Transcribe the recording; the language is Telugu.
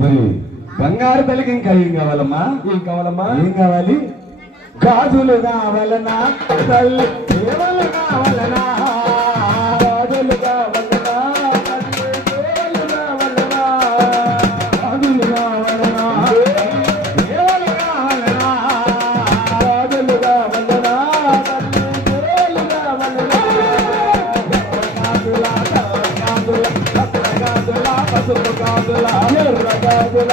మరి బంగారు తల్లికి ఇంకా ఏం కావాలమ్మా? ఏం కావాలి? గాజులు కావాలనా తల్లి, సేవలు కావాలనా, గాజులు కావాలనా తల్లి, సేవలు కావాలనా, గాజులు కావాలనా, సేవలు కావాలనా, గాజులు కావాలనా తల్లి, సేవలు కావాలనా, గాజుల గాజుల పసుపు గాజుల ఎర్ర గాజుల